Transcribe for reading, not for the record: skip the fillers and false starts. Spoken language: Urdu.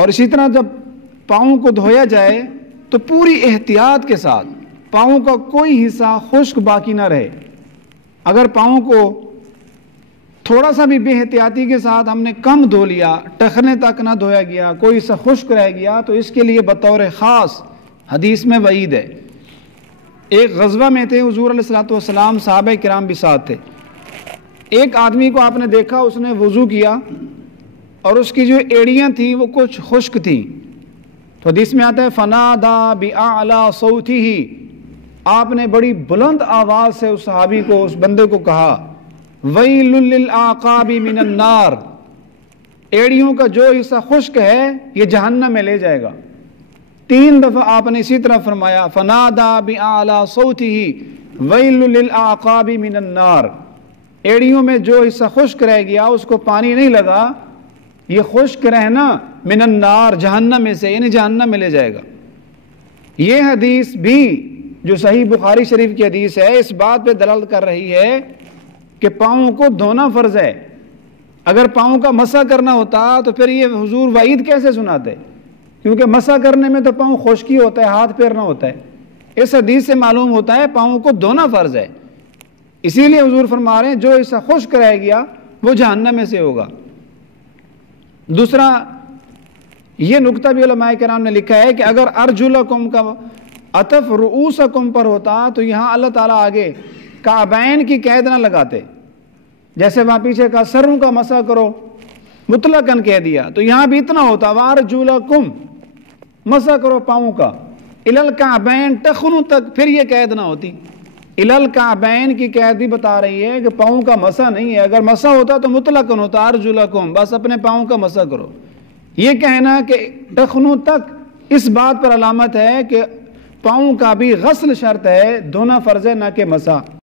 اور اسی طرح جب پاؤں کو دھویا جائے تو پوری احتیاط کے ساتھ پاؤں کا کوئی حصہ خشک باقی نہ رہے۔ اگر پاؤں کو تھوڑا سا بھی بے احتیاطی کے ساتھ ہم نے کم دھو لیا، ٹخنے تک نہ دھویا گیا، کوئی حصہ خشک رہ گیا، تو اس کے لیے بطور خاص حدیث میں وعید ہے۔ ایک غزوہ میں تھے حضور علیہ الصلوۃ والسلام، صحابہ کرام بھی ساتھ تھے۔ ایک آدمی کو آپ نے دیکھا، اس نے وضو کیا اور اس کی جو ایڑیاں تھیں وہ کچھ خشک تھیں، تو حدیث میں آتا ہے فنادا بِأَعْلَى صَوْتِهِ، آپ نے بڑی بلند آواز سے اس صحابی کو، اس بندے کو کہا وَيْلٌ لِّلْأَعْقَابِ مِنَ النَّارِ، ایڑیوں کا جو حصہ خشک ہے یہ جہنم میں لے جائے گا۔ 3 دفعہ آپ نے اسی طرح فرمایا فنادا بِأَعْلَى صَوْتِهِ وَيْلٌ لِّلْأَعْقَابِ مِنَ النَّارِ، ایڑیوں میں جو حصہ خشک رہ گیا اس کو پانی نہیں لگا، یہ خشک رہنا من النار، جہنم میں سے، یعنی جہنم میں لے جائے گا۔ یہ حدیث بھی جو صحیح بخاری شریف کی حدیث ہے اس بات پہ دلالت کر رہی ہے کہ پاؤں کو دھونا فرض ہے۔ اگر پاؤں کا مسح کرنا ہوتا تو پھر یہ حضور وعید کیسے سناتے؟ کیونکہ مسح کرنے میں تو پاؤں خشکی ہوتا ہے، ہاتھ پھیرنا ہوتا ہے۔ اس حدیث سے معلوم ہوتا ہے پاؤں کو دھونا فرض ہے، اسی لیے حضور فرما رہے ہیں جو حصہ خشک رہ گیا وہ جہنم میں سے ہوگا۔ دوسرا یہ نقطہ بھی علماء کرام نے لکھا ہے کہ اگر ارجلکم کا عطف رؤوسکم پر ہوتا تو یہاں اللہ تعالیٰ آگے کعبین کی قید نہ لگاتے، جیسے وہاں پیچھے کا سروں کا مسح کرو مطلقاً کہہ دیا، تو یہاں بھی اتنا ہوتا وارجلکم، مسح کرو پاؤں کا، الالکعبین، ٹخنوں تک، پھر یہ قید نہ ہوتی۔ الالکعبین کی قید بھی بتا رہی ہے کہ پاؤں کا مسح نہیں ہے، اگر مسح ہوتا تو مطلقاً ہوتا ارجلکم، بس اپنے پاؤں کا مسح کرو۔ یہ کہنا کہ ٹخنوں تک اس بات پر علامت ہے کہ پاؤں کا بھی غسل شرط ہے، دھونا فرض ہے نہ کہ مسح۔